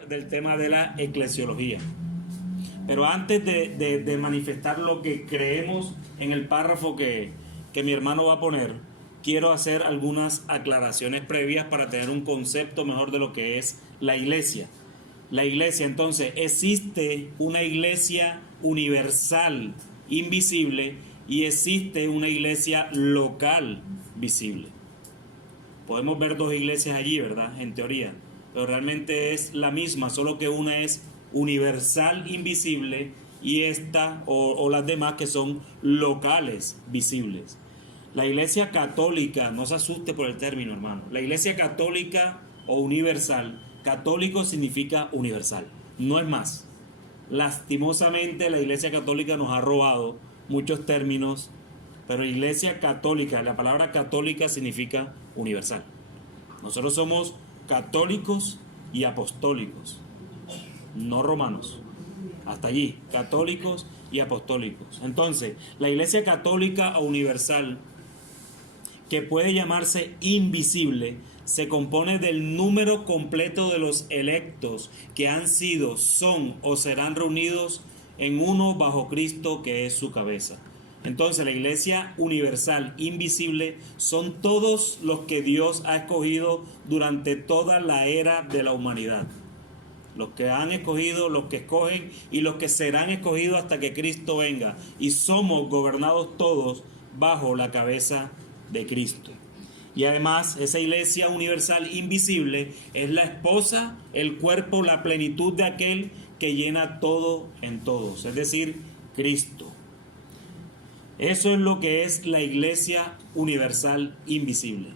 hablar del tema de la eclesiología. Pero antes de manifestar lo que creemos en el párrafo que mi hermano va a poner, quiero hacer algunas aclaraciones previas para tener un concepto mejor de lo que es la iglesia. La iglesia, entonces, existe una iglesia universal, invisible, y existe una iglesia local, visible. Podemos ver dos iglesias allí, ¿verdad? En teoría, pero realmente es la misma, solo que una es universal, invisible, y esta o las demás que son locales, visibles. La iglesia católica, no se asuste por el término, hermano. La iglesia católica o universal, católico significa universal, no es más. Lastimosamente la iglesia católica nos ha robado muchos términos, pero iglesia católica, la palabra católica significa universal. Nosotros somos católicos y apostólicos, no romanos. Hasta allí, católicos y apostólicos. Entonces, la iglesia católica o universal, que puede llamarse invisible, se compone del número completo de los electos que han sido, son o serán reunidos en uno bajo Cristo, que es su cabeza. Entonces, la iglesia universal, invisible, son todos los que Dios ha escogido durante toda la era de la humanidad. Los que han escogido, los que escogen y los que serán escogidos hasta que Cristo venga. Y somos gobernados todos bajo la cabeza de Cristo. Y además, esa iglesia universal invisible es la esposa, el cuerpo, la plenitud de aquel que llena todo en todos, es decir, Cristo. Eso es lo que es la iglesia universal invisible.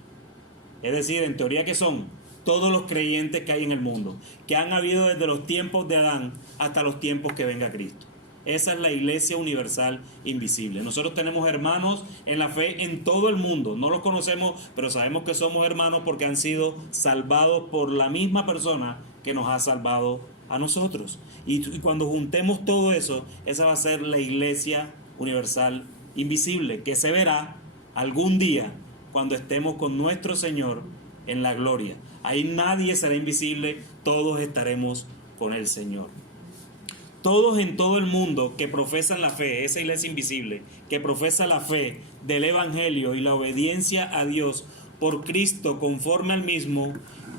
Es decir, en teoría, que son todos los creyentes que hay en el mundo, que han habido desde los tiempos de Adán hasta los tiempos que venga Cristo. Esa es la iglesia universal invisible. Nosotros tenemos hermanos en la fe en todo el mundo. No los conocemos, pero sabemos que somos hermanos porque han sido salvados por la misma persona que nos ha salvado a nosotros. Y cuando juntemos todo eso, esa va a ser la iglesia universal invisible, que se verá algún día cuando estemos con nuestro Señor en la gloria. Ahí nadie será invisible, todos estaremos con el Señor. Todos en todo el mundo que profesan la fe, esa iglesia invisible, que profesa la fe del Evangelio y la obediencia a Dios por Cristo conforme al mismo,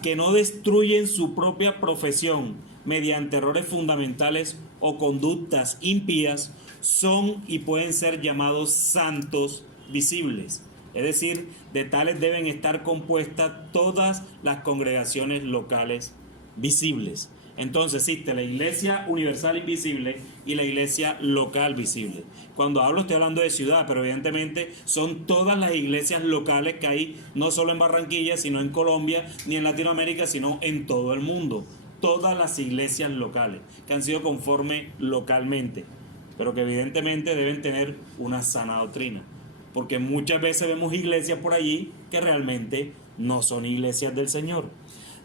que no destruyen su propia profesión mediante errores fundamentales o conductas impías, son y pueden ser llamados santos visibles. Es decir, de tales deben estar compuestas todas las congregaciones locales visibles. Entonces existe la iglesia universal invisible y la iglesia local visible. Cuando hablo estoy hablando de ciudad, pero evidentemente son todas las iglesias locales que hay, no solo en Barranquilla, sino en Colombia, ni en Latinoamérica, sino en todo el mundo. Todas las iglesias locales que han sido conformes localmente, pero que evidentemente deben tener una sana doctrina. Porque muchas veces vemos iglesias por allí que realmente no son iglesias del Señor.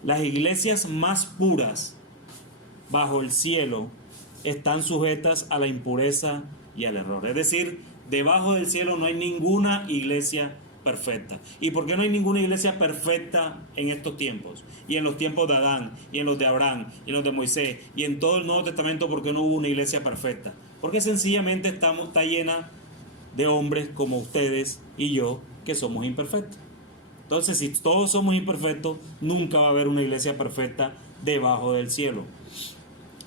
Las iglesias más puras bajo el cielo están sujetas a la impureza y al error. Es decir, debajo del cielo no hay ninguna iglesia perfecta. ¿Y por qué no hay ninguna iglesia perfecta en estos tiempos? Y en los tiempos de Adán, y en los de Abraham, y en los de Moisés, y en todo el Nuevo Testamento, ¿por qué no hubo una iglesia perfecta? Porque sencillamente está llena de hombres como ustedes y yo, que somos imperfectos. Entonces, si todos somos imperfectos, nunca va a haber una iglesia perfecta debajo del cielo.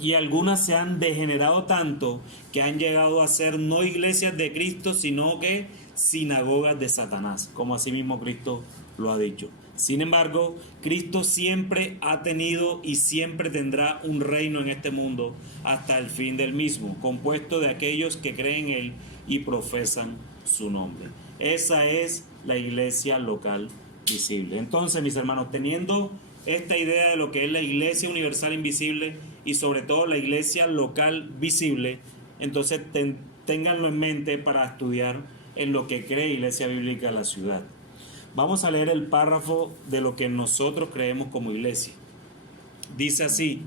Y algunas se han degenerado tanto que han llegado a ser no iglesias de Cristo, sino que sinagogas de Satanás, como así mismo Cristo lo ha dicho. Sin embargo, Cristo siempre ha tenido y siempre tendrá un reino en este mundo hasta el fin del mismo, compuesto de aquellos que creen en Él y profesan su nombre. Esa es la iglesia local visible. Entonces, mis hermanos, teniendo esta idea de lo que es la iglesia universal invisible y sobre todo la iglesia local visible, entonces ténganlo en mente para estudiar en lo que cree Iglesia Bíblica La Ciudad. Vamos a leer el párrafo de lo que nosotros creemos como iglesia. Dice así: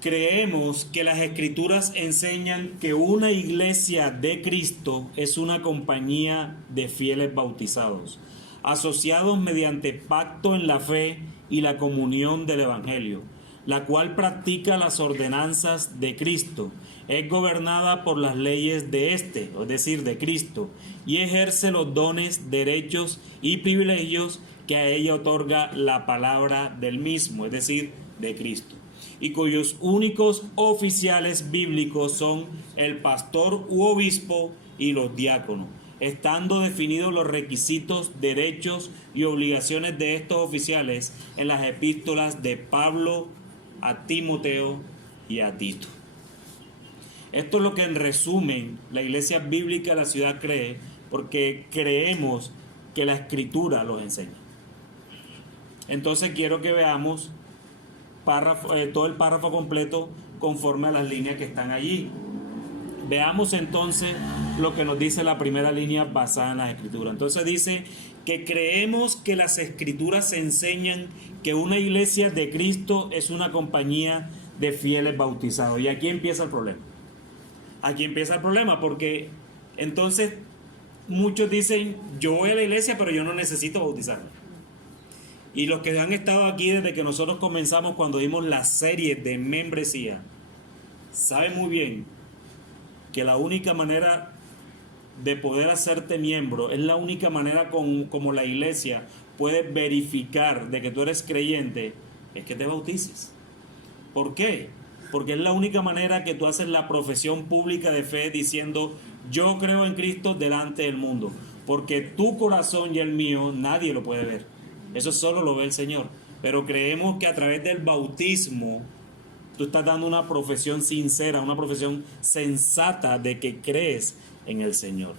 creemos que las Escrituras enseñan que una iglesia de Cristo es una compañía de fieles bautizados, asociados mediante pacto en la fe y la comunión del Evangelio, la cual practica las ordenanzas de Cristo, es gobernada por las leyes de éste, es decir, de Cristo, y ejerce los dones, derechos y privilegios que a ella otorga la palabra del mismo, es decir, de Cristo, y cuyos únicos oficiales bíblicos son el pastor u obispo y los diáconos, estando definidos los requisitos, derechos y obligaciones de estos oficiales en las epístolas de Pablo a Timoteo y a Tito. Esto es lo que en resumen la Iglesia Bíblica de la Ciudad cree, porque creemos que la Escritura los enseña. Entonces quiero que veamos todo el párrafo completo conforme a las líneas que están allí. Veamos entonces lo que nos dice la primera línea basada en las Escrituras. Entonces dice que creemos que las Escrituras enseñan que una iglesia de Cristo es una compañía de fieles bautizados. Y aquí empieza el problema. Aquí empieza el problema porque entonces muchos dicen, yo voy a la iglesia pero yo no necesito bautizarme. Y los que han estado aquí desde que nosotros comenzamos cuando dimos la serie de membresía, saben muy bien que la única manera de poder hacerte miembro es la única manera como la iglesia puede verificar de que tú eres creyente, es que te bautices. ¿Por qué? Porque es la única manera que tú haces la profesión pública de fe diciendo, yo creo en Cristo delante del mundo, porque tu corazón y el mío nadie lo puede ver. Eso solo lo ve el Señor. Pero creemos que a través del bautismo tú estás dando una profesión sincera, una profesión sensata de que crees en el Señor.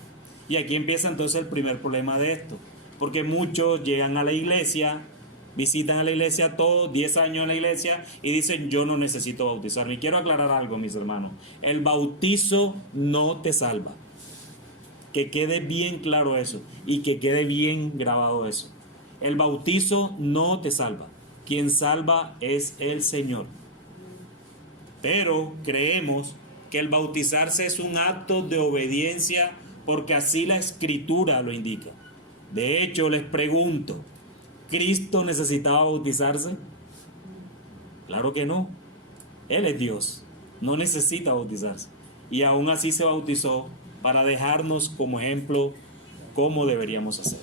Y aquí empieza entonces el primer problema de esto. Porque muchos llegan a la iglesia, visitan a la iglesia todos, 10 años en la iglesia y dicen, yo no necesito bautizarme. Y quiero aclarar algo, mis hermanos. El bautizo no te salva. Que quede bien claro eso y que quede bien grabado eso. El bautizo no te salva. Quien salva es el Señor. Pero creemos que el bautizarse es un acto de obediencia porque así la Escritura lo indica. De hecho, les pregunto, ¿Cristo necesitaba bautizarse? Claro que no. Él es Dios, no necesita bautizarse. Y aún así se bautizó para dejarnos como ejemplo cómo deberíamos hacer.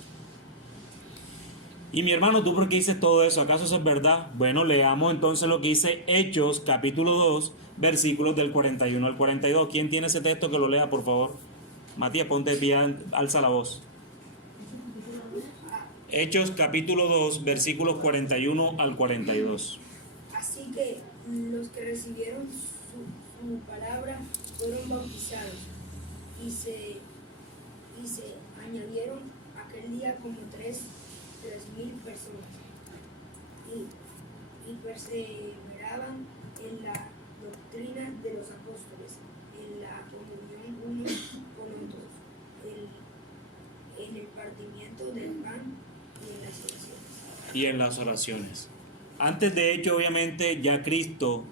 Y mi hermano, ¿tú por qué dices todo eso? ¿Acaso eso es verdad? Bueno, leamos entonces lo que dice Hechos, capítulo 2, versículos del 41 al 42. ¿Quién tiene ese texto que lo lea, por favor? Matías, ponte de pie, alza la voz. Hechos, capítulo 2, versículos 41 al 42. Así que los que recibieron su palabra fueron bautizados y se añadieron aquel día como 3,000 personas y perseveraban en la doctrina de los apóstoles, en la comunión unos con otros, en el partimiento del pan y en las oraciones. Y en las oraciones. Antes de hecho, obviamente, ya Cristo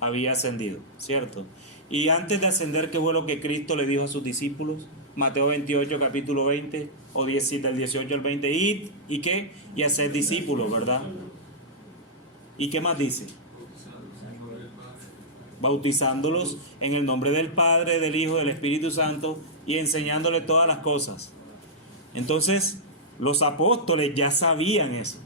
había ascendido, ¿cierto? Y antes de ascender, ¿qué fue lo que Cristo le dijo a sus discípulos? Mateo 28, capítulo 20, o 10, del 18 al 20. Id, ¿y qué? Y hacer discípulos, ¿verdad? ¿Y qué más dice? Bautizándolos en el nombre del Padre, del Hijo, del Espíritu Santo y enseñándoles todas las cosas. Entonces, los apóstoles ya sabían eso.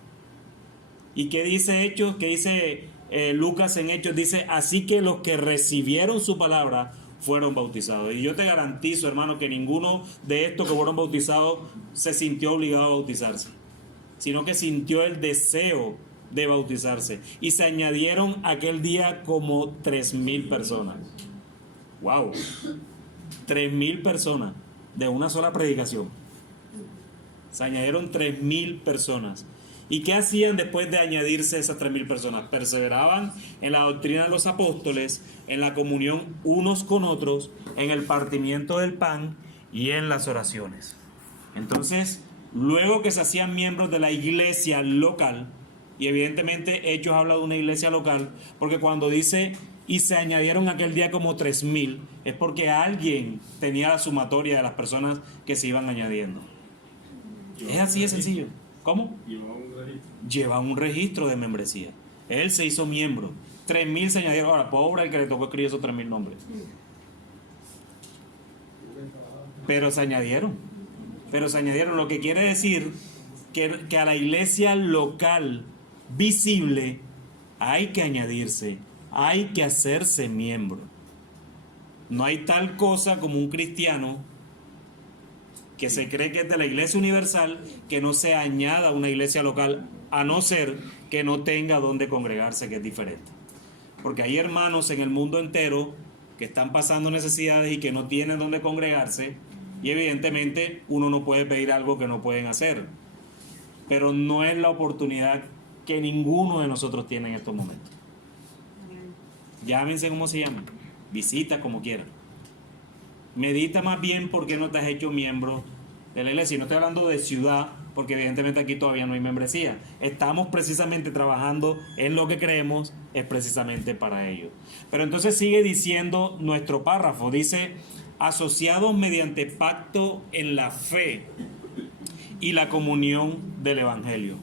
¿Y qué dice Hechos? ¿Qué dice Lucas en Hechos? Dice, así que los que recibieron su palabra fueron bautizados. Y yo te garantizo, hermano, que ninguno de estos que fueron bautizados se sintió obligado a bautizarse, sino que sintió el deseo de bautizarse. Y se añadieron aquel día como 3,000 personas. ¡Wow! 3,000 personas de una sola predicación. Se añadieron 3,000 personas. ¿Y qué hacían después de añadirse esas 3,000 personas? Perseveraban en la doctrina de los apóstoles, en la comunión unos con otros, en el partimiento del pan y en las oraciones. Entonces, luego que se hacían miembros de la iglesia local, y evidentemente Hechos habla de una iglesia local, porque cuando dice y se añadieron aquel día como 3,000, es porque alguien tenía la sumatoria de las personas que se iban añadiendo. Es así de sencillo. ¿Cómo? Lleva un registro de membresía. Él se hizo miembro. 3.000 se añadieron. Ahora, pobre el que le tocó escribir esos 3.000 nombres. Pero se añadieron. Lo que quiere decir que a la iglesia local visible hay que añadirse, hay que hacerse miembro. No hay tal cosa como un cristiano que se cree que es de la iglesia universal que no se añada a una iglesia local, a no ser que no tenga donde congregarse, que es diferente. Porque hay hermanos en el mundo entero que están pasando necesidades y que no tienen donde congregarse, y evidentemente uno no puede pedir algo que no pueden hacer. Pero no es la oportunidad que ninguno de nosotros tiene en estos momentos. Llámense como se llaman, visita como quieran. Medita más bien por qué no te has hecho miembro de la iglesia. Y no estoy hablando de ciudad, porque evidentemente aquí todavía no hay membresía. Estamos precisamente trabajando en lo que creemos es precisamente para ello. Pero entonces sigue diciendo nuestro párrafo, dice: asociados mediante pacto en la fe y la comunión del evangelio.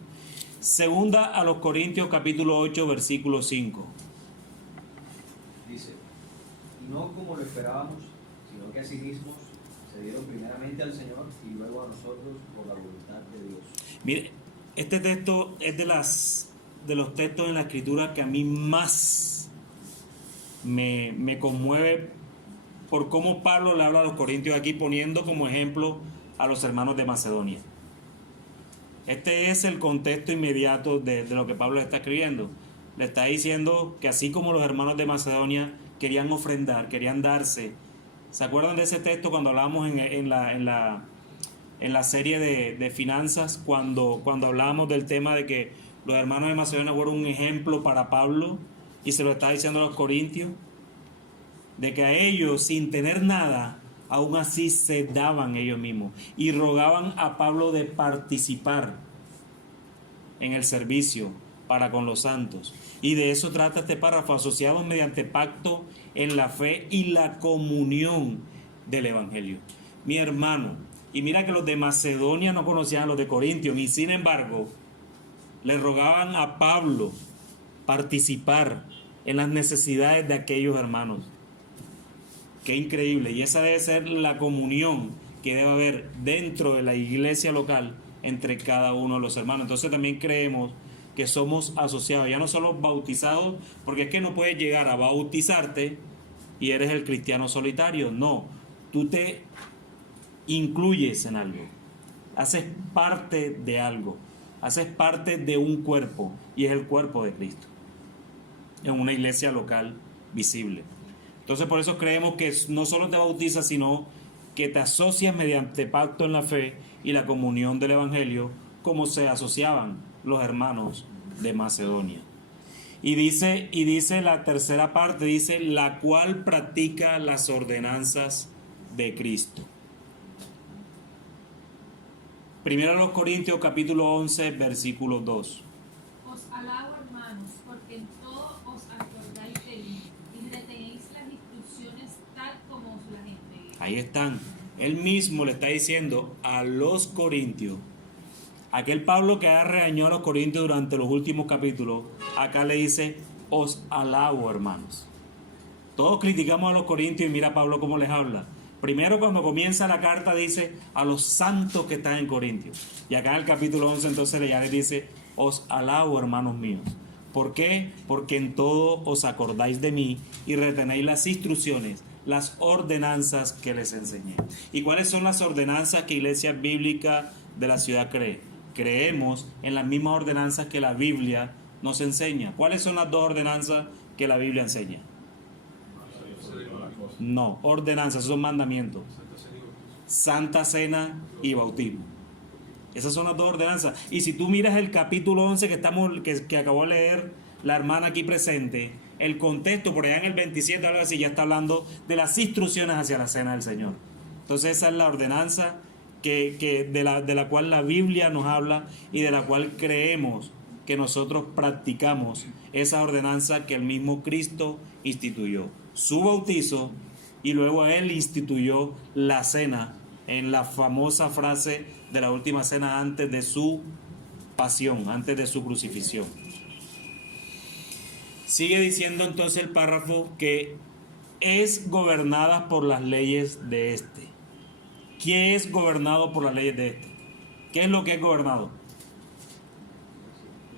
Segunda a los Corintios capítulo 8 versículo 5. Dice: no como lo esperábamos, sino que asimismo se dieron primeramente al Señor y luego a nosotros por la voluntad de Dios. Mire, este texto es de los textos en la escritura que a mí más me conmueve por cómo Pablo le habla a los corintios aquí, poniendo como ejemplo a los hermanos de Macedonia. Este es el contexto inmediato de lo que Pablo está escribiendo. Le está diciendo que así como los hermanos de Macedonia querían ofrendar, querían darse. ¿Se acuerdan de ese texto cuando hablábamos en la serie de finanzas, cuando hablábamos del tema de que los hermanos de Macedonia fueron un ejemplo para Pablo y se lo está diciendo a los corintios? De que a ellos, sin tener nada, aún así se daban ellos mismos y rogaban a Pablo de participar en el servicio para con los santos. Y de eso trata este párrafo: asociados mediante pacto en la fe y la comunión del evangelio. Mi hermano, y mira que los de Macedonia no conocían a los de Corintios, y sin embargo le rogaban a Pablo participar en las necesidades de aquellos hermanos. Qué increíble. Y esa debe ser la comunión que debe haber dentro de la iglesia local entre cada uno de los hermanos. Entonces también creemos que somos asociados, ya no solo bautizados, porque es que no puedes llegar a bautizarte y eres el cristiano solitario. No, tú te incluyes en algo, haces parte de algo, haces parte de un cuerpo, y es el cuerpo de Cristo en una iglesia local visible. Entonces por eso creemos que no solo te bautizas, sino que te asocias mediante pacto en la fe y la comunión del evangelio, como se asociaban los hermanos de Macedonia. Y dice la tercera parte, dice: la cual practica las ordenanzas de Cristo. Primero a los Corintios capítulo 11 versículo 2. Os alabo, hermanos, porque en todo os acordáis de mí y retenéis las instrucciones tal como os las entregué. Ahí están. Él mismo le está diciendo a los corintios, aquel Pablo que regañó a los corintios durante los últimos capítulos, acá le dice: os alabo, hermanos. Todos criticamos a los corintios y mira Pablo cómo les habla. Primero, cuando comienza la carta, dice a los santos que están en Corintios. Y acá en el capítulo 11 entonces ya les dice: os alabo, hermanos míos. ¿Por qué? Porque en todo os acordáis de mí y retenéis las instrucciones, las ordenanzas que les enseñé. ¿Y cuáles son las ordenanzas que Iglesia Bíblica de la Ciudad cree? Creemos en las mismas ordenanzas que la Biblia nos enseña. ¿Cuáles son las dos ordenanzas que la Biblia enseña? No, ordenanzas, son mandamientos. Santa Cena y bautismo. Esas son las dos ordenanzas. Y si tú miras el capítulo 11 que acabó de leer la hermana aquí presente, el contexto por allá en el 27, algo así, ya está hablando de las instrucciones hacia la cena del Señor. Entonces esa es la ordenanza de la cual la Biblia nos habla y de la cual creemos que nosotros practicamos esa ordenanza que el mismo Cristo instituyó. Su bautizo, y luego Él instituyó la cena en la famosa frase de la última cena antes de su pasión, antes de su crucifixión. Sigue diciendo entonces el párrafo que es gobernada por las leyes de este. ¿Qué es gobernado por las leyes de este? ¿Qué es lo que es gobernado?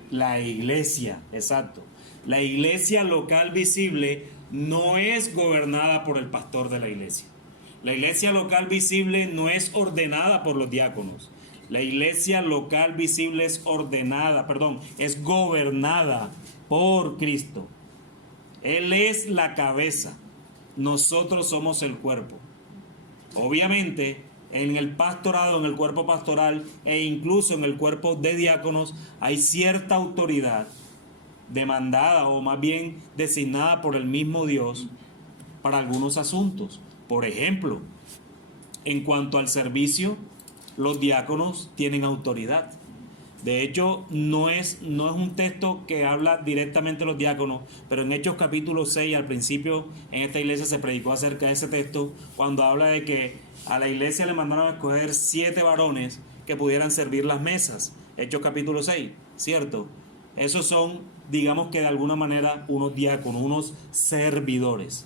La iglesia, exacto. La iglesia local visible no es gobernada por el pastor de la iglesia. La iglesia local visible no es ordenada por los diáconos. La iglesia local visible es es gobernada por Cristo. Él es la cabeza. Nosotros somos el cuerpo. Obviamente, en el pastorado, en el cuerpo pastoral e incluso en el cuerpo de diáconos hay cierta autoridad demandada o más bien designada por el mismo Dios para algunos asuntos. Por ejemplo, en cuanto al servicio, los diáconos tienen autoridad. De hecho, no es un texto que habla directamente de los diáconos, pero en Hechos capítulo 6, al principio en esta iglesia se predicó acerca de ese texto, cuando habla de que a la iglesia le mandaron a escoger 7 varones que pudieran servir las mesas. Hechos capítulo 6, ¿cierto? Esos son, digamos que de alguna manera, unos diáconos, unos servidores.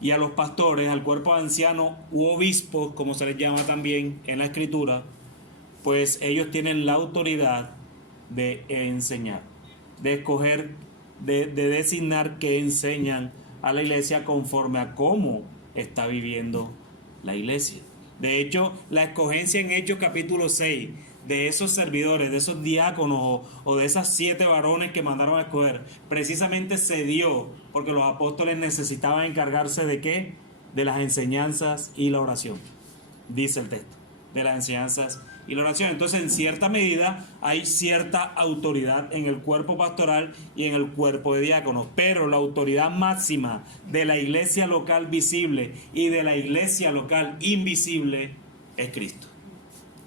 Y a los pastores, al cuerpo de ancianos u obispos, como se les llama también en la escritura, pues ellos tienen la autoridad de enseñar, de escoger, de designar que enseñan a la iglesia conforme a cómo está viviendo la iglesia. De hecho, la escogencia en Hechos capítulo 6 de esos servidores, de esos diáconos o de esas 7 varones que mandaron a escoger, precisamente se dio porque los apóstoles necesitaban encargarse de ¿qué? De las enseñanzas y la oración, dice el texto, de las enseñanzas y la oración. Entonces, en cierta medida hay cierta autoridad en el cuerpo pastoral y en el cuerpo de diáconos, pero la autoridad máxima de la iglesia local visible y de la iglesia local invisible es Cristo.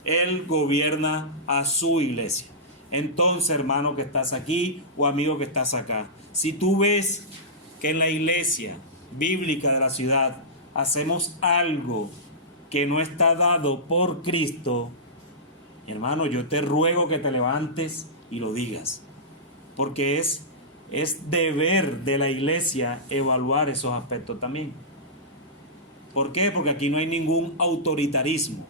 Él gobierna a su iglesia. Entonces, hermano que estás aquí o amigo que estás acá, si tú ves que en la iglesia bíblica de la ciudad hacemos algo que no está dado por Cristo, hermano, yo te ruego que te levantes y lo digas, porque es deber de la iglesia evaluar esos aspectos también. ¿Por qué? Porque aquí no hay ningún autoritarismo.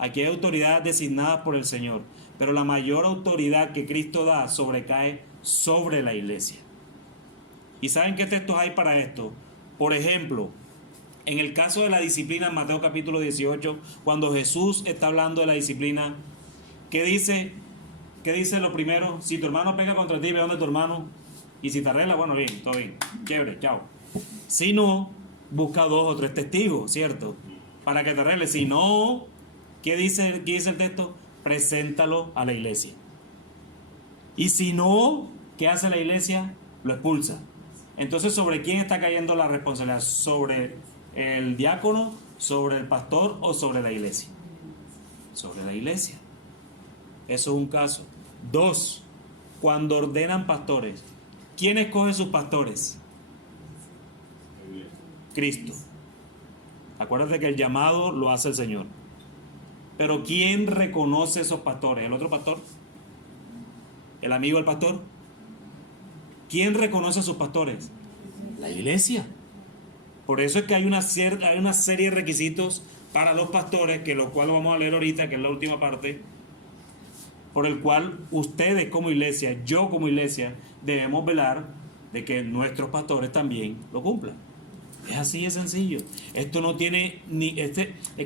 Aquí hay autoridad designada por el Señor, pero la mayor autoridad que Cristo da sobrecae sobre la iglesia. ¿Y saben qué textos hay para esto? Por ejemplo, en el caso de la disciplina en Mateo capítulo 18, cuando Jesús está hablando de la disciplina, ¿qué dice? ¿Qué dice lo primero? Si tu hermano pega contra ti, ve donde tu hermano, y si te arregla, bueno, bien, todo bien, chévere, chao. Si no, busca 2 o 3 testigos, ¿cierto? Para que te arregle. Si no, ¿qué dice el texto? Preséntalo a la iglesia. Y si no, ¿qué hace la iglesia? Lo expulsa. Entonces, ¿sobre quién está cayendo la responsabilidad? ¿Sobre el diácono, sobre el pastor o sobre la iglesia? Sobre la iglesia. Eso es un caso. 2, cuando ordenan pastores, ¿quién escoge sus pastores? Cristo. Acuérdate que el llamado lo hace el Señor. Pero ¿quién reconoce esos pastores? ¿El otro pastor? ¿El amigo del pastor? ¿Quién reconoce a sus pastores? La iglesia. Por eso es que hay una serie de requisitos para los pastores, que lo cual vamos a leer ahorita, que es la última parte, por el cual ustedes como iglesia, yo como iglesia, debemos velar de que nuestros pastores también lo cumplan. Es así de sencillo. Esto no tiene es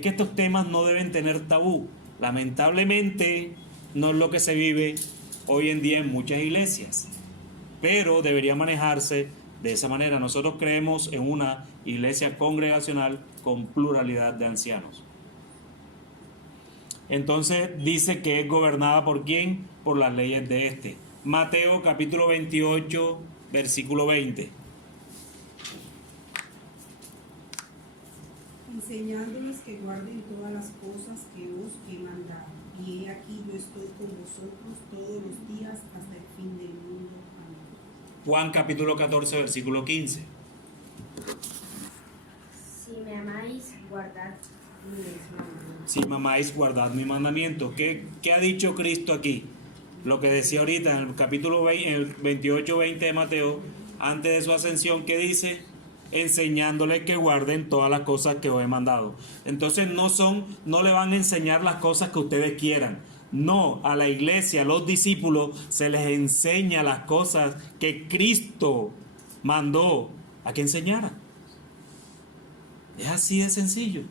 que estos temas no deben tener tabú. Lamentablemente no es lo que se vive hoy en día en muchas iglesias, pero debería manejarse de esa manera. Nosotros creemos en una iglesia congregacional con pluralidad de ancianos. Entonces dice que es gobernada ¿por quién? Por las leyes de este. Mateo capítulo 28, versículo 20. Enseñándoles que guarden todas las cosas que os he mandado. Y he aquí yo estoy con vosotros todos los días hasta el fin del mundo. Amén. Juan capítulo 14, versículo 15. Si me amáis, guardad mis mandamientos. si me amáis, guardad mi mandamiento. ¿Qué ha dicho Cristo aquí? Lo que decía ahorita en el capítulo 20, en el 28-20 de Mateo, antes de su ascensión, ¿qué dice? Enseñándoles que guarden todas las cosas que os he mandado. Entonces no le van a enseñar las cosas que ustedes quieran. No, a la iglesia, a los discípulos, se les enseña las cosas que Cristo mandó a que enseñaran. Es así de sencillo.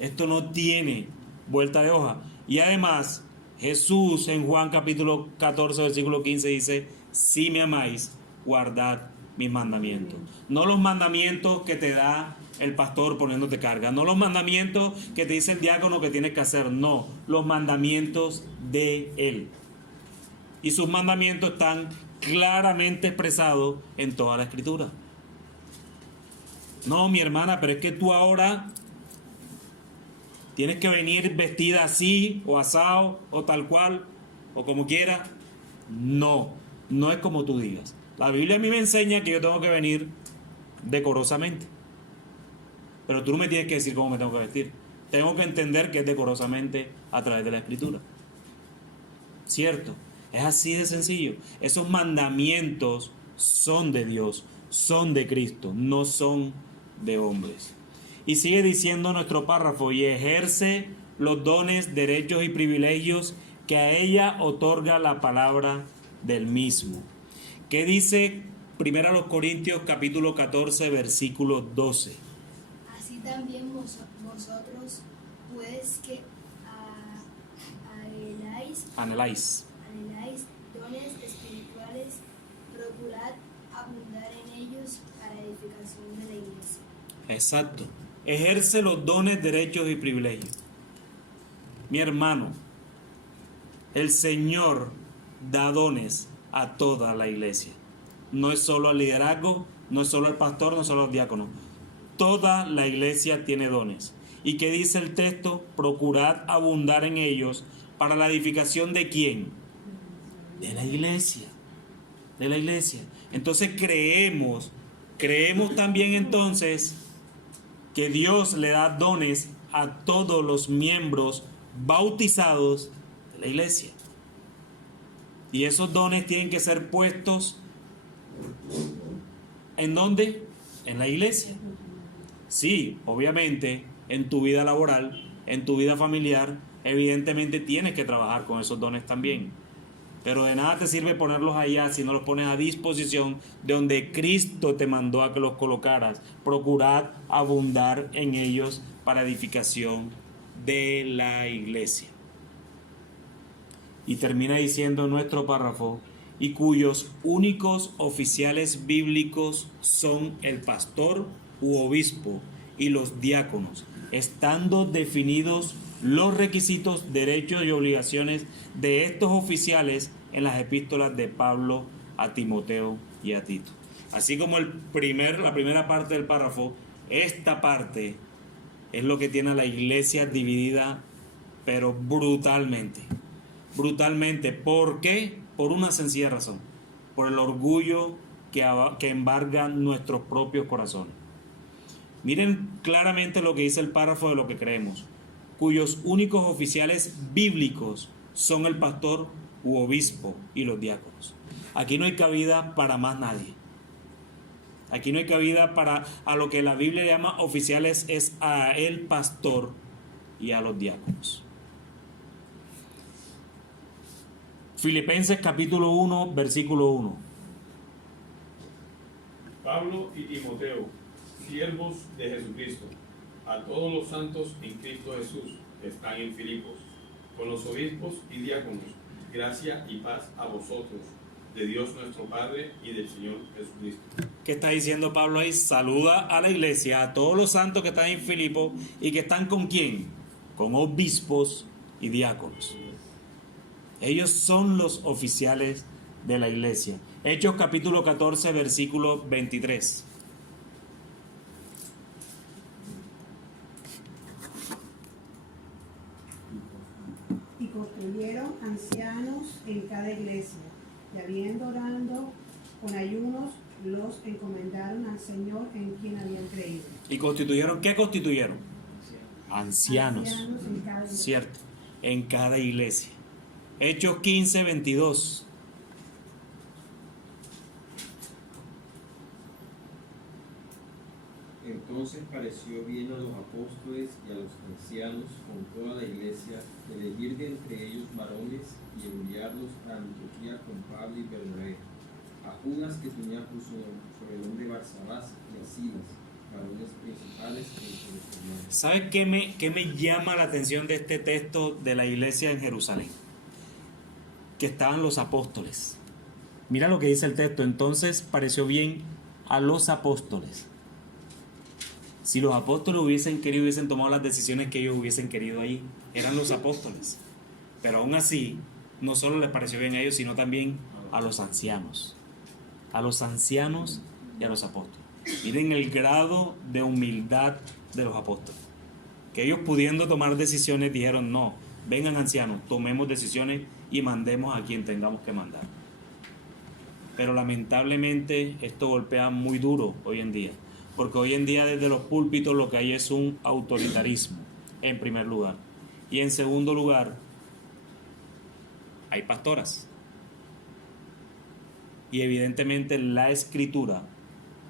Esto no tiene vuelta de hoja. Y además, Jesús en Juan capítulo 14, versículo 15 dice: si me amáis, guardad mis mandamientos. No los mandamientos que te da el pastor poniéndote carga, no los mandamientos que te dice el diácono que tienes que hacer, no, los mandamientos de Él. Y sus mandamientos están claramente expresados en toda la Escritura. No, mi hermana, pero es que tú ahora tienes que venir vestida así, o asado, o tal cual, o como quieras. No, no es como tú digas. La Biblia a mí me enseña que yo tengo que venir decorosamente. Pero tú no me tienes que decir cómo me tengo que vestir. Tengo que entender que es decorosamente a través de la Escritura. ¿Cierto? Es así de sencillo. Esos mandamientos son de Dios, son de Cristo, no son de hombres. Y sigue diciendo nuestro párrafo: y ejerce los dones, derechos y privilegios que a ella otorga la palabra del mismo. ¿Qué dice 1 Corintios capítulo 14, versículo 12? Así también vosotros, pues que anheláis dones espirituales, procurad abundar en ellos para edificación de la iglesia. Exacto. Ejerce los dones, derechos y privilegios. Mi hermano, el Señor da dones a toda la iglesia. No es solo al liderazgo, no es solo al pastor, no es solo al diácono. Toda la iglesia tiene dones. ¿Y qué dice el texto? Procurad abundar en ellos para la edificación ¿de quién? De la iglesia. De la iglesia. Entonces creemos también entonces que Dios le da dones a todos los miembros bautizados de la iglesia. Y esos dones tienen que ser puestos ¿en dónde? En la iglesia. Sí, obviamente, en tu vida laboral, en tu vida familiar, evidentemente tienes que trabajar con esos dones también. Pero de nada te sirve ponerlos allá si no los pones a disposición de donde Cristo te mandó a que los colocaras. Procurad abundar en ellos para edificación de la iglesia. Y termina diciendo nuestro párrafo: y cuyos únicos oficiales bíblicos son el pastor u obispo y los diáconos, estando definidos los requisitos, derechos y obligaciones de estos oficiales en las epístolas de Pablo a Timoteo y a Tito. Así como la primera parte del párrafo, esta parte es lo que tiene a la iglesia dividida, pero brutalmente. Brutalmente. ¿Por qué? Por una sencilla razón: por el orgullo que embarga nuestros propios corazones. Miren claramente lo que dice el párrafo de lo que creemos: cuyos únicos oficiales bíblicos son el pastor u obispo y los diáconos. Aquí no hay cabida para más nadie. Aquí no hay cabida para a lo que la Biblia llama oficiales, es a el pastor y a los diáconos. Filipenses capítulo 1, versículo 1. Pablo y Timoteo, siervos de Jesucristo, a todos los santos en Cristo Jesús que están en Filipos, con los obispos y diáconos, gracia y paz a vosotros, de Dios nuestro Padre y del Señor Jesucristo. ¿Qué está diciendo Pablo ahí? Saluda a la iglesia, a todos los santos que están en Filipos y que están ¿con quién? Con obispos y diáconos. Ellos son los oficiales de la iglesia. Hechos capítulo 14, versículo 23. Y construyeron ancianos en cada iglesia, y habiendo orado con ayunos, los encomendaron al Señor en quien habían creído. ¿Y constituyeron? ¿Qué constituyeron? ancianos, en cada iglesia. ¿cierto? En cada iglesia. Hechos 15, 22. Entonces pareció bien a los apóstoles y a los ancianos con toda la iglesia elegir de entre ellos varones y enviarlos a Antioquía con Pablo y Bernabé, a Judas que tenía por sobrenombre Barsabás y a Silas, varones principales entre los hermanos. ¿Sabe qué me llama la atención de este texto de la iglesia en Jerusalén? Que estaban los apóstoles. Mira lo que dice el texto. Entonces pareció bien a los apóstoles. Si los apóstoles hubiesen querido, hubiesen tomado las decisiones que ellos hubiesen querido ahí, eran los apóstoles. Pero aún así, no solo les pareció bien a ellos, sino también a los ancianos. A los ancianos y a los apóstoles. Miren el grado de humildad de los apóstoles. Que ellos, pudiendo tomar decisiones, dijeron: no, vengan ancianos, tomemos decisiones y mandemos a quien tengamos que mandar. Pero lamentablemente esto golpea muy duro hoy en día. Porque hoy en día desde los púlpitos lo que hay es un autoritarismo, en primer lugar. Y en segundo lugar, hay pastoras. Y evidentemente la Escritura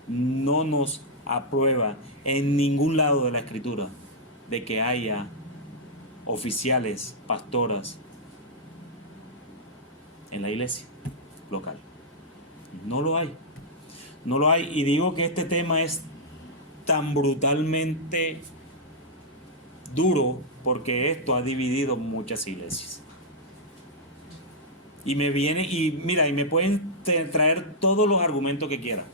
no nos aprueba en ningún lado de la Escritura de que haya oficiales, pastoras en la iglesia local. No lo hay. No lo hay. Y digo que este tema es tan brutalmente duro porque esto ha dividido muchas iglesias. Y me viene, y mira, y me pueden traer todos los argumentos que quieran,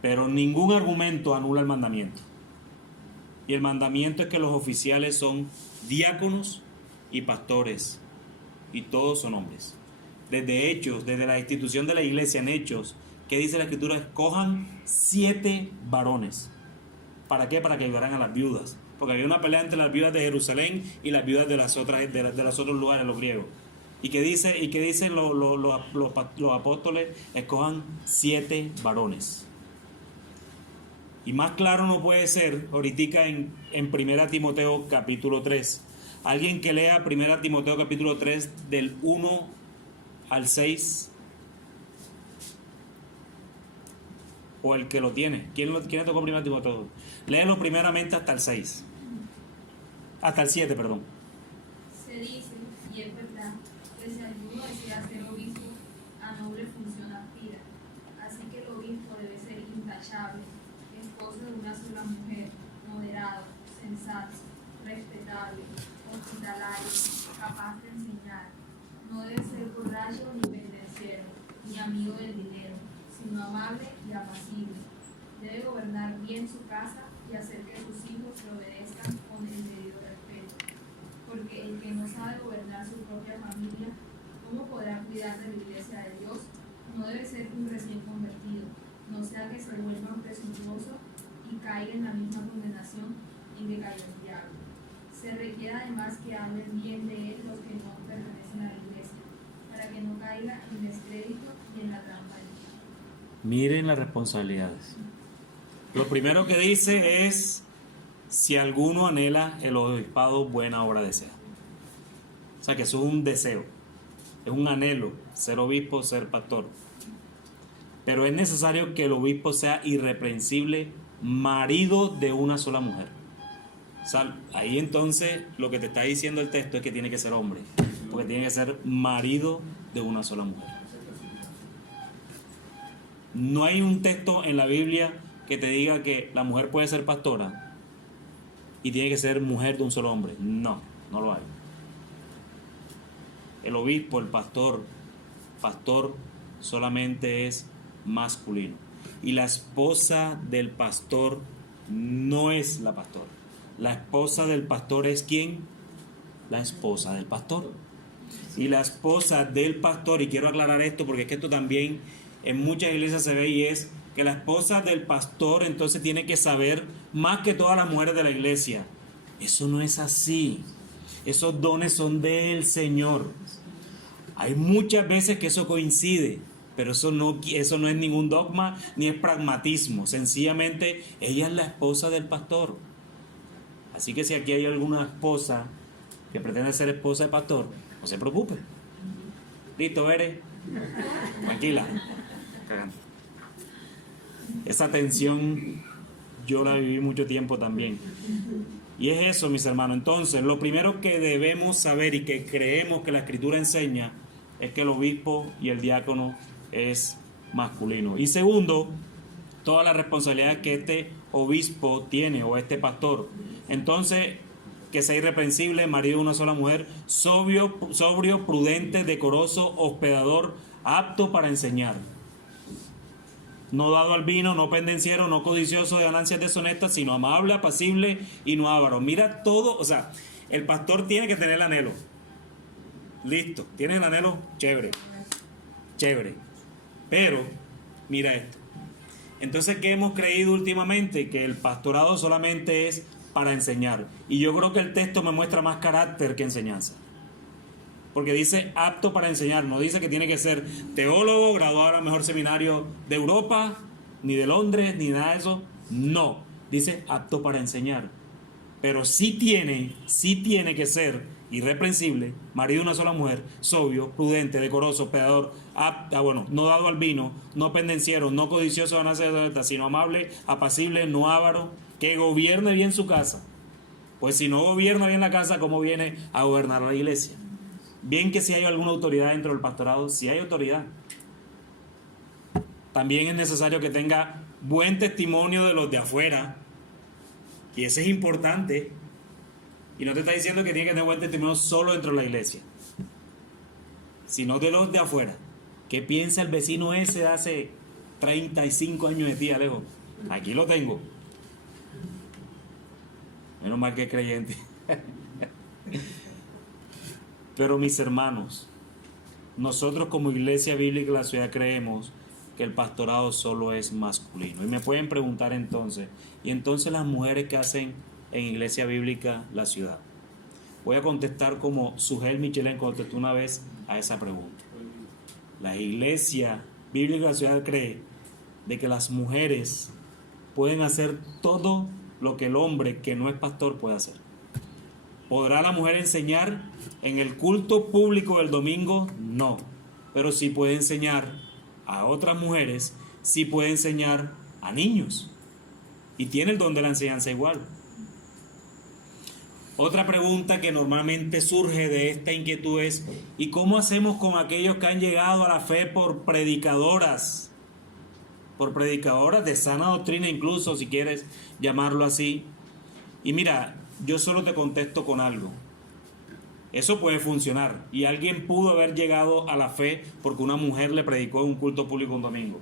pero ningún argumento anula el mandamiento. Y el mandamiento es que los oficiales son diáconos y pastores, y todos son hombres. Desde Hechos, desde la institución de la iglesia en Hechos, ¿qué dice la Escritura? Escojan 7 varones. ¿Para qué? Para que ayudaran a las viudas. Porque había una pelea entre las viudas de Jerusalén y las viudas de los otros lugares, los griegos. ¿Y qué dicen los apóstoles? Escojan 7 varones. Y más claro no puede ser ahorita en 1 Timoteo capítulo 3. Alguien que lea 1 Timoteo capítulo 3 del 1 al 6. O el que lo tiene. ¿Quién le tocó 1 Timoteo? Léelo primeramente hasta el 6. Hasta el 7, perdón. Se dice, y es verdad, que si alguno desea ser obispo, a noble función aspira. Así que el obispo debe ser intachable, esposo de una sola mujer, moderado, sensato, respetable, hospitalario, capaz de enseñar. No debe ser borracho ni pendenciero, ni amigo del dinero, sino amable y apacible. Debe gobernar bien su casa y hacer que sus hijos le obedezcan con el debido respeto. Porque el que no sabe gobernar su propia familia, ¿cómo podrá cuidar de la iglesia de Dios? No debe ser un recién convertido, no sea que se vuelva un presuntuoso y caiga en la misma condenación en que cayó el diablo. Se requiere además que hablen bien de él los que no pertenecen a la iglesia, para que no caiga en descrédito y en la trampa del diablo. Miren las responsabilidades. Lo primero que dice es: si alguno anhela el obispado, buena obra desea. O sea que eso es un deseo, es un anhelo, ser obispo, ser pastor. Pero es necesario que el obispo sea irreprensible, marido de una sola mujer. O sea, ahí entonces lo que te está diciendo el texto es que tiene que ser hombre, porque tiene que ser marido de una sola mujer. No hay un texto en la Biblia que te diga que la mujer puede ser pastora y tiene que ser mujer de un solo hombre. No, no lo hay. El obispo, el pastor solamente es masculino. Y la esposa del pastor no es la pastora. La esposa del pastor es ¿quién? La esposa del pastor. Y la esposa del pastor, y quiero aclarar esto porque es que esto también en muchas iglesias se ve, y es que la esposa del pastor entonces tiene que saber más que todas las mujeres de la iglesia. Eso no es así. Esos dones son del Señor. Hay muchas veces que eso coincide, pero eso no es ningún dogma ni es pragmatismo. Sencillamente ella es la esposa del pastor. Así que si aquí hay alguna esposa que pretende ser esposa de pastor, no se preocupe. Listo, Bere. Tranquila. Esa tensión yo la viví mucho tiempo también. Y es eso, mis hermanos. Entonces, lo primero que debemos saber y que creemos que la Escritura enseña es que el obispo y el diácono es masculino. Y segundo, toda la responsabilidad que este obispo tiene o este pastor. Entonces, que sea irreprensible, marido de una sola mujer, sobrio, prudente, decoroso, hospedador, apto para enseñar. No dado al vino, no pendenciero, no codicioso de ganancias deshonestas, sino amable, apacible y no avaro. Mira todo, o sea, el pastor tiene que tener el anhelo. Listo, tiene el anhelo, chévere. Chévere. Pero, mira esto. Entonces, ¿qué hemos creído últimamente? Que el pastorado solamente es para enseñar. Y yo creo que el texto me muestra más carácter que enseñanza. Porque dice apto para enseñar, no dice que tiene que ser teólogo, graduado al mejor seminario de Europa, ni de Londres, ni nada de eso. No, dice apto para enseñar. Pero sí tiene que ser irreprensible, marido de una sola mujer, sobrio, prudente, decoroso, hospedador, no dado al vino, no pendenciero, no codicioso de ganancias deshonestas, sino amable, apacible, no avaro, que gobierne bien su casa. Pues si no gobierna bien la casa, ¿cómo viene a gobernar la iglesia? Bien que si hay alguna autoridad dentro del pastorado, si hay autoridad. También es necesario que tenga buen testimonio de los de afuera. Y eso es importante. Y no te está diciendo que tiene que tener buen testimonio solo dentro de la iglesia, sino de los de afuera. ¿Qué piensa el vecino ese de hace 35 años de ti, Alejo? Aquí lo tengo. Menos mal que es creyente. Pero mis hermanos, nosotros como Iglesia Bíblica de la Ciudad creemos que el pastorado solo es masculino. Y me pueden preguntar entonces, ¿y entonces las mujeres que hacen en Iglesia Bíblica la Ciudad? Voy a contestar como Sugel Michelén contestó una vez a esa pregunta. La Iglesia Bíblica de la Ciudad cree de que las mujeres pueden hacer todo lo que el hombre que no es pastor puede hacer. ¿Podrá la mujer enseñar en el culto público del domingo? No. Pero sí puede enseñar a otras mujeres, sí puede enseñar a niños. Y tiene el don de la enseñanza igual. Otra pregunta que normalmente surge de esta inquietud es: ¿y cómo hacemos con aquellos que han llegado a la fe por predicadoras? Por predicadoras de sana doctrina, incluso, si quieres llamarlo así. Y mira, yo solo te contesto con algo. Eso puede funcionar. Y alguien pudo haber llegado a la fe porque una mujer le predicó en un culto público un domingo.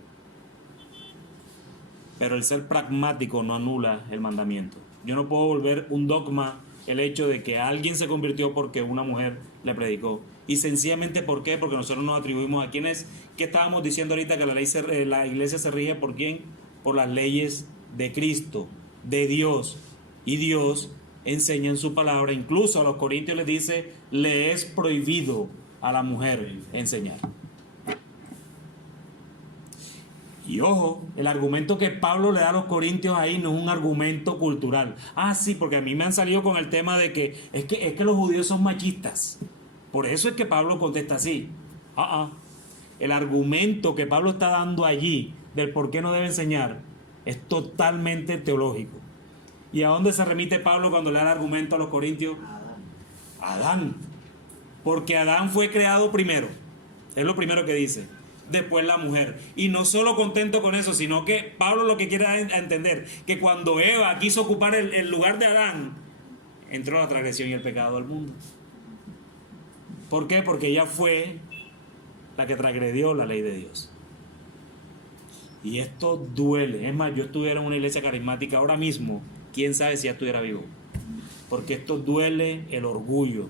Pero el ser pragmático no anula el mandamiento. Yo no puedo volver un dogma el hecho de que alguien se convirtió porque una mujer le predicó. Y sencillamente, ¿por qué? Porque nosotros nos atribuimos a quiénes. ¿Qué estábamos diciendo ahorita? Que la iglesia se rige ¿por quién? Por las leyes de Cristo, de Dios. Y Dios enseña en su palabra, incluso a los corintios les dice, le es prohibido a la mujer enseñar. Y ojo, el argumento que Pablo le da a los corintios ahí no es un argumento cultural. Ah, sí, porque a mí me han salido con el tema de que es que los judíos son machistas. Por eso es que Pablo contesta así. El argumento que Pablo está dando allí del por qué no debe enseñar es totalmente teológico. ¿Y a dónde se remite Pablo cuando le da el argumento a los corintios? Adán. Porque Adán fue creado primero. Es lo primero que dice. Después la mujer. Y no solo contento con eso, sino que Pablo lo que quiere dar a entender, que cuando Eva quiso ocupar el lugar de Adán, entró la transgresión y el pecado al mundo. ¿Por qué? Porque ella fue la que transgredió la ley de Dios. Y esto duele. Es más, yo estuviera en una iglesia carismática ahora mismo, quién sabe si ya estuviera vivo. Porque esto duele el orgullo.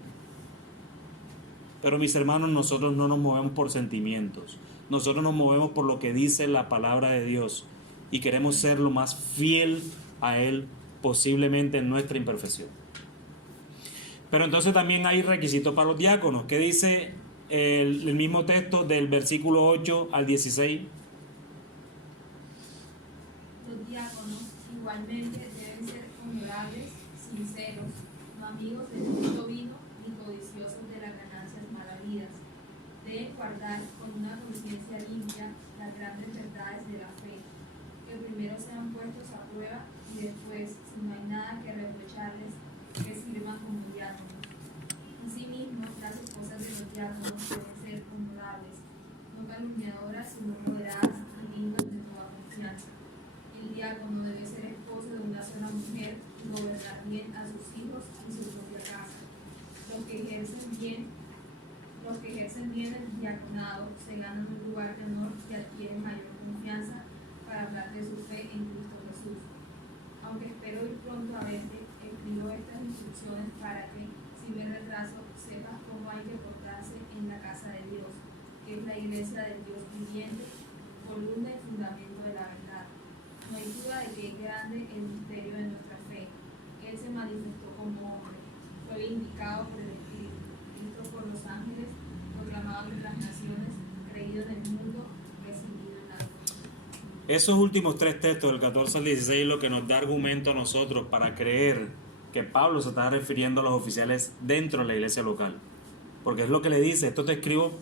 Pero mis hermanos, nosotros no nos movemos por sentimientos. Nosotros nos movemos por lo que dice la palabra de Dios. Y queremos ser lo más fiel a Él posiblemente en nuestra imperfección. Pero entonces también hay requisitos para los diáconos. ¿Qué dice el mismo texto del versículo 8 al 16? Los diáconos igualmente deben ser honorables, sinceros, no amigos del mundo vino, ni codiciosos de las ganancias malavidas. Deben guardar con una conciencia limpia las grandes verdades de la fe, que primero sean puestos a prueba y después, si no hay nada que reprocharles, que sirvan como diáconos. Asimismo, las esposas de los diáconos deben ser honorables, no calumniadoras, sino moderadas y dignas de toda confianza. El diácono debe ser esposo de una sola mujer y gobernar bien a sus hijos y su propia casa. Los que ejercen bien el diaconado se ganan un lugar de honor y adquieren mayor confianza para hablar de su fe en Cristo Jesús. Aunque espero ir pronto a verte, escribo estas instrucciones para que, si me retraso, sepas cómo hay que portarse en la casa de Dios, que es la iglesia del Dios viviente, columna y fundamento de la verdad. No hay duda de que es grande el misterio de nuestra fe. Él se manifestó como hombre, fue vindicado por el Espíritu, visto por los ángeles, proclamado entre las naciones, creído en el mundo, recibido en la gloria. Esos últimos tres textos, del 14 al 16, lo que nos da argumento a nosotros para creer que Pablo se está refiriendo a los oficiales dentro de la iglesia local. Porque es lo que le dice: esto te escribo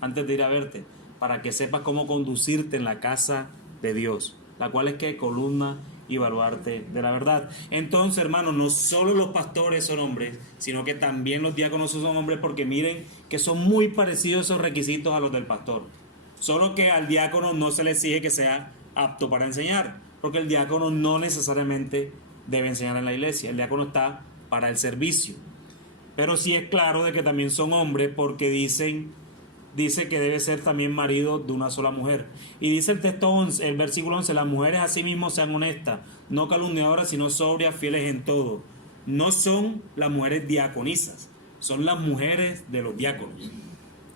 antes de ir a verte, para que sepas cómo conducirte en la casa de Dios, la cual es que columna y baluarte de la verdad. Entonces, hermanos, no solo los pastores son hombres, sino que también los diáconos son hombres, porque miren que son muy parecidos esos requisitos a los del pastor. Solo que al diácono no se le exige que sea apto para enseñar, porque el diácono no necesariamente debe enseñar en la iglesia. El diácono está para el servicio. Pero sí es claro de que también son hombres, porque dice que debe ser también marido de una sola mujer. Y dice el texto 11, el versículo 11, las mujeres asimismo sean honestas, no calumniadoras, sino sobrias, fieles en todo. No son las mujeres diaconisas, son las mujeres de los diáconos,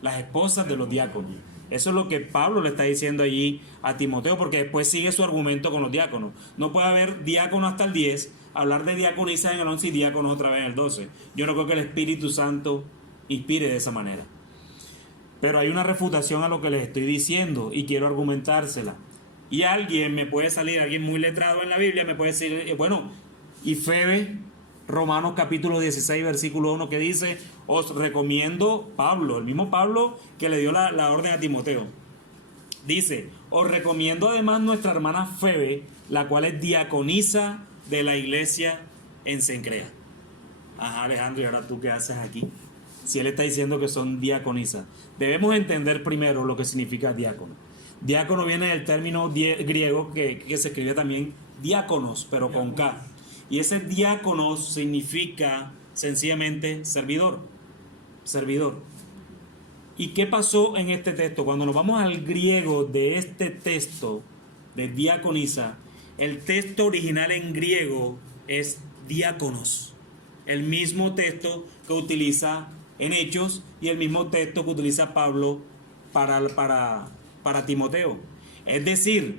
las esposas de los diáconos. Eso es lo que Pablo le está diciendo allí a Timoteo, porque después sigue su argumento con los diáconos. No puede haber diácono hasta el 10, hablar de diaconisas en el 11 y diáconos otra vez en el 12. Yo no creo que el Espíritu Santo inspire de esa manera. Pero hay una refutación a lo que les estoy diciendo y quiero argumentársela. Y alguien me puede salir, alguien muy letrado en la Biblia, me puede decir, bueno, y Febe, Romanos capítulo 16, versículo 1, que dice: os recomiendo, Pablo, el mismo Pablo que le dio la orden a Timoteo, dice: os recomiendo además nuestra hermana Febe, la cual es diaconisa de la iglesia en Cencrea. Ajá, Alejandro, ¿y ahora tú qué haces aquí? Si él está diciendo que son diaconisas. Debemos entender primero lo que significa diácono. Diácono viene del término griego que se escribe también diáconos, pero con K. Y ese diáconos significa sencillamente servidor. Servidor. ¿Y qué pasó en este texto? Cuando nos vamos al griego de este texto de diaconisa, el texto original en griego es diáconos. El mismo texto que utiliza en Hechos y el mismo texto que utiliza Pablo para Timoteo. Es decir,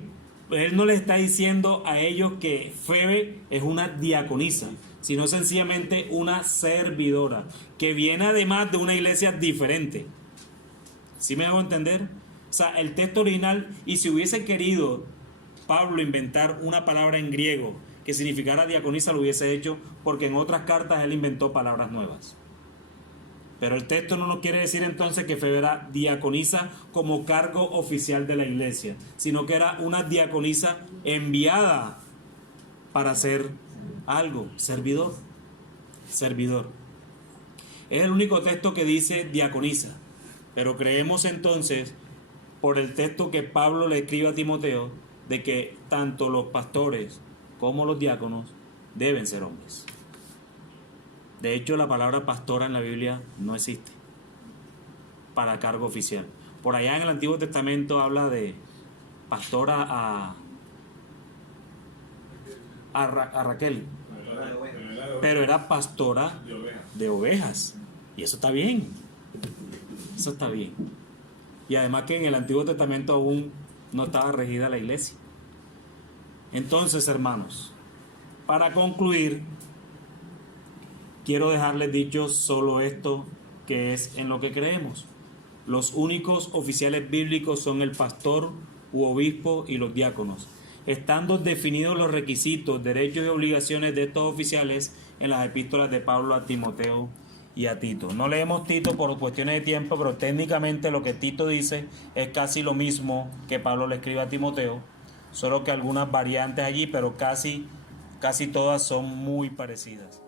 él no le está diciendo a ellos que Febe es una diaconisa, sino sencillamente una servidora, que viene además de una iglesia diferente. ¿Sí me hago entender? O sea, el texto original, y si hubiese querido Pablo inventar una palabra en griego que significara diaconisa, lo hubiese hecho, porque en otras cartas él inventó palabras nuevas. Pero el texto no nos quiere decir entonces que Febe era diaconisa como cargo oficial de la iglesia, sino que era una diaconisa enviada para hacer algo, servidor. Servidor. Es el único texto que dice diaconisa, pero creemos entonces, por el texto que Pablo le escribe a Timoteo, de que tanto los pastores como los diáconos deben ser hombres. De hecho, la palabra pastora en la Biblia no existe para cargo oficial. Por allá en el Antiguo Testamento habla de pastora a Raquel, pero era pastora de ovejas. Y eso está bien. Eso está bien. Y además que en el Antiguo Testamento aún no estaba regida la iglesia. Entonces, hermanos, para concluir, quiero dejarles dicho solo esto, que es en lo que creemos. Los únicos oficiales bíblicos son el pastor u obispo y los diáconos. estando definidos los requisitos, derechos y obligaciones de estos oficiales en las epístolas de Pablo a Timoteo y a Tito. No leemos Tito por cuestiones de tiempo, pero técnicamente lo que Tito dice es casi lo mismo que Pablo le escribe a Timoteo, solo que algunas variantes allí, pero casi todas son muy parecidas.